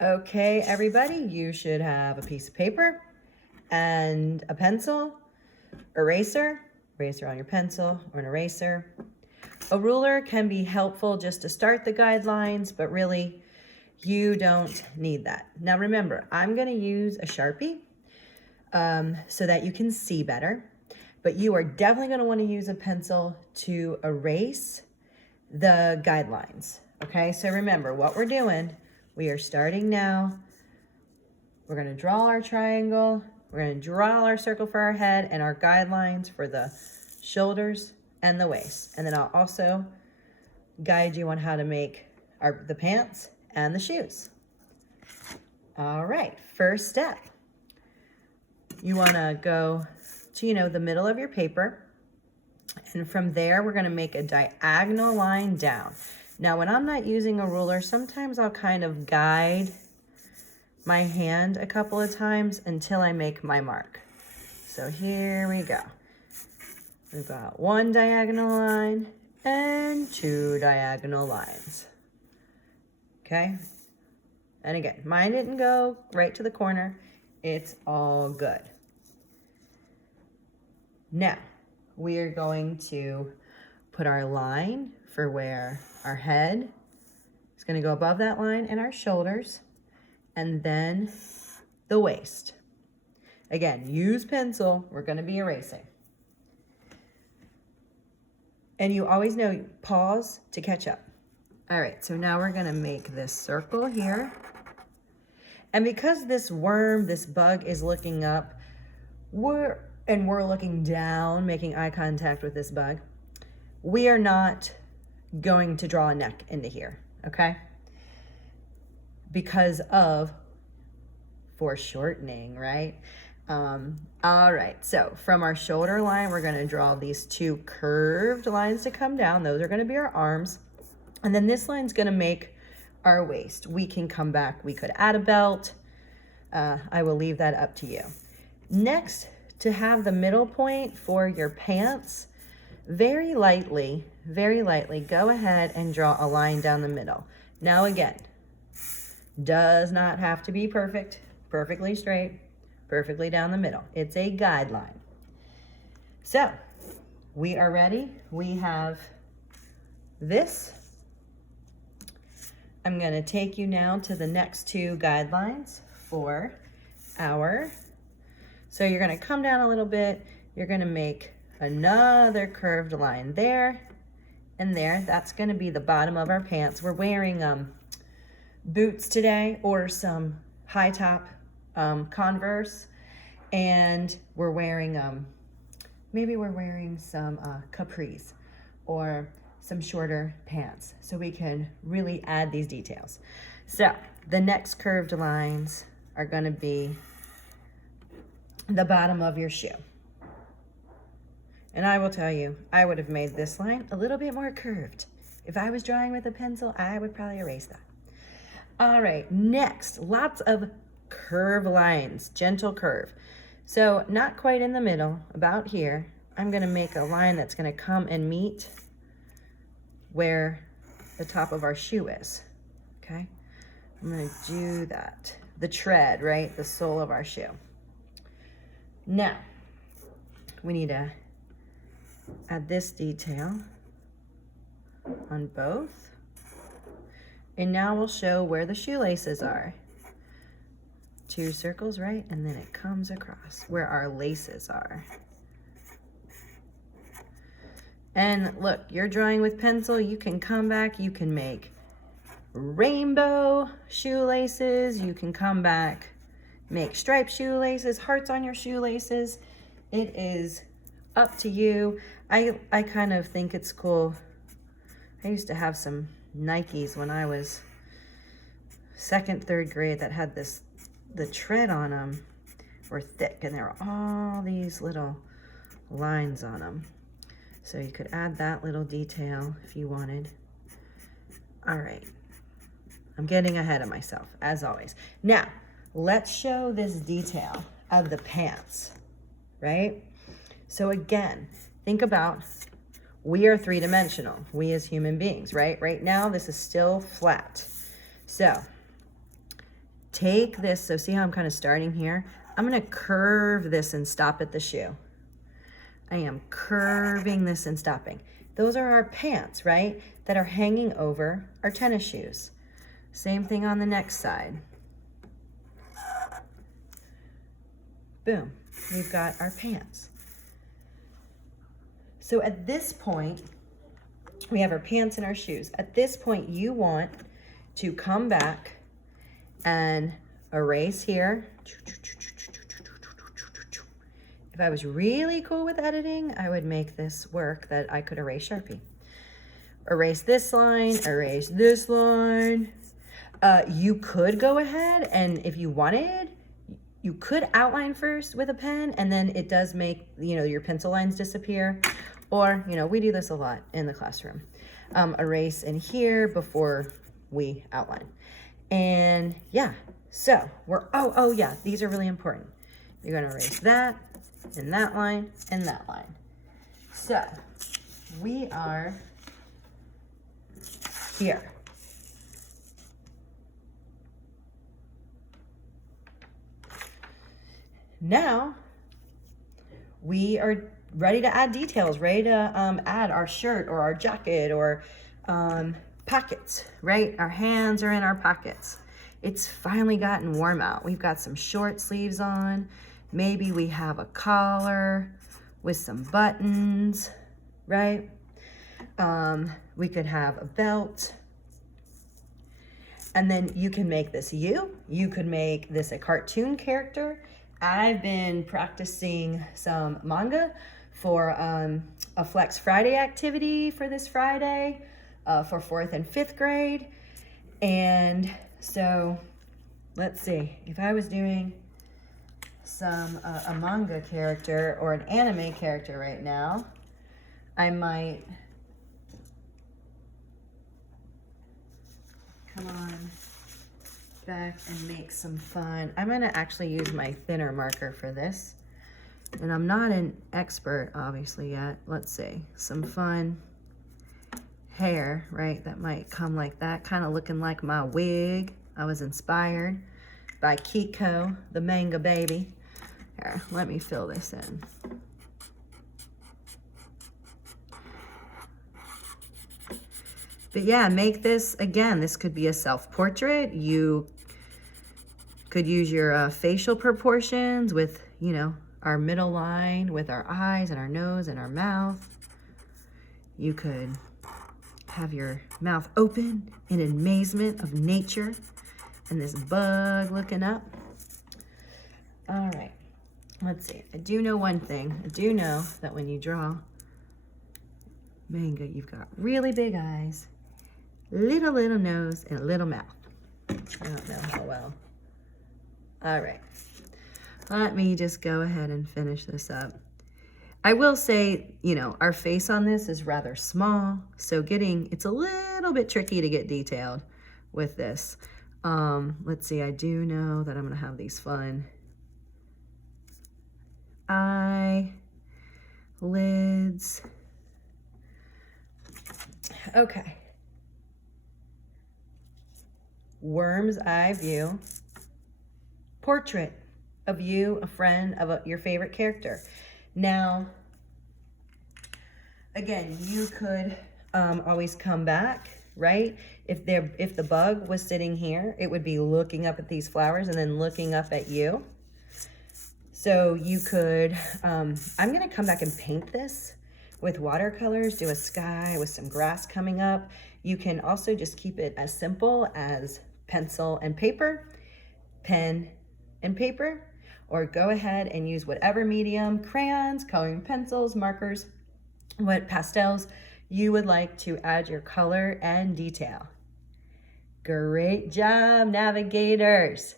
Okay, everybody, you should have a piece of paper and a pencil, eraser on your pencil or an eraser. A ruler can be helpful just to start the guidelines, but really you don't need that. Now remember, I'm gonna use a Sharpie so that you can see better, but you are definitely gonna wanna use a pencil to erase the guidelines. Okay, so remember what we're doing. We are starting now. We're gonna draw our triangle. We're gonna draw our circle for our head and our guidelines for the shoulders and the waist. And then I'll also guide you on how to make the pants and the shoes. All right, first step. You wanna go to, the middle of your paper. And from there, we're gonna make a diagonal line down. Now, when I'm not using a ruler, sometimes I'll kind of guide my hand a couple of times until I make my mark. So here we go. We've got one diagonal line and two diagonal lines. Okay? And again, mine didn't go right to the corner. It's all good. Now, we are going to put our line for where our head is going to go above that line and our shoulders, and then the waist. Again, use pencil. We're going to be erasing. And you always know, pause to catch up. All right, so now we're going to make this circle here. And because this worm, this bug is looking up, we're looking down, making eye contact with this bug, we are not going to draw a neck into here, okay? Because of foreshortening, right? All right, so from our shoulder line, we're gonna draw these two curved lines to come down. Those are gonna be our arms. And then this line's gonna make our waist. We can come back, we could add a belt. I will leave that up to you. Next, to have the middle point for your pants, very lightly, go ahead and draw a line down the middle. Now again, does not have to be perfect, perfectly straight, perfectly down the middle. It's a guideline. So, we are ready. We have this. I'm gonna take you now to the next two guidelines for our, so you're gonna come down a little bit, you're gonna make another curved line there and there. That's gonna be the bottom of our pants. We're wearing boots today or some high top Converse, and we're wearing, maybe we're wearing some capris or some shorter pants so we can really add these details. So the next curved lines are gonna be the bottom of your shoe. And I will tell you, I would have made this line a little bit more curved. If I was drawing with a pencil, I would probably erase that. All right, next, lots of curve lines, gentle curve. So not quite in the middle, about here, I'm gonna make a line that's gonna come and meet where the top of our shoe is, okay? I'm gonna do that. The tread, right? The sole of our shoe. Now, we need to add this detail on both. And now we'll show where the shoelaces are. Two circles, right? And then it comes across where our laces are. And look, you're drawing with pencil, you can come back, you can make rainbow shoelaces, you can come back, make striped shoelaces, hearts on your shoelaces. It is up to you. I kind of think it's cool. I used to have some Nikes when I was second, third grade that had the tread on them were thick and there were all these little lines on them. So you could add that little detail if you wanted. All right, I'm getting ahead of myself as always. Now, let's show this detail of the pants, right? So again, think about, we are three-dimensional, we as human beings, right? Right now, this is still flat. So take this, so see how I'm kind of starting here? I'm gonna curve this and stop at the shoe. I am curving this and stopping. Those are our pants, right? That are hanging over our tennis shoes. Same thing on the next side. Boom, we've got our pants. So at this point, we have our pants and our shoes. At this point, you want to come back and erase here. If I was really cool with editing, I would make this work that I could erase Sharpie. Erase this line, erase this line. You could go ahead and if you wanted, you could outline first with a pen and then it does make, your pencil lines disappear. Or, we do this a lot in the classroom. Erase in here before we outline. And yeah, so oh yeah, these are really important. You're gonna erase that, and that line, and that line. So we are here. Now we are ready to add details, ready to add our shirt or our jacket or pockets, right? Our hands are in our pockets. It's finally gotten warm out. We've got some short sleeves on. Maybe we have a collar with some buttons, right? We could have a belt. And then you can make this you. You could make this a cartoon character. I've been practicing some manga for a Flex Friday activity for this Friday for 4th and 5th grade. And so let's see, if I was doing a manga character or an anime character right now, I might come on back and make some fun. I'm gonna actually use my thinner marker for this. And I'm not an expert, obviously, yet. Let's see, some fun hair, right? That might come like that, kind of looking like my wig. I was inspired by Kiko, the manga baby. Here, let me fill this in. But yeah, make this, again, this could be a self-portrait. You could use your facial proportions with, our middle line with our eyes and our nose and our mouth. You could have your mouth open in amazement of nature and this bug looking up. All right, let's see. I do know one thing. I do know that when you draw manga, you've got really big eyes, little nose, and a little mouth. I don't know how well. All right. Let me just go ahead and finish this up. I will say, our face on this is rather small, so it's a little bit tricky to get detailed with this. Let's see, I do know that I'm gonna have these fun eyelids. Okay. Worm's eye view. Portrait of you, a friend, of your favorite character. Now, again, you could always come back, right? If the bug was sitting here, it would be looking up at these flowers and then looking up at you. So you could, I'm gonna come back and paint this with watercolors, do a sky with some grass coming up. You can also just keep it as simple as pencil and paper, pen and paper, or go ahead and use whatever medium, crayons, coloring pencils, markers, what pastels you would like to add your color and detail. Great job, navigators.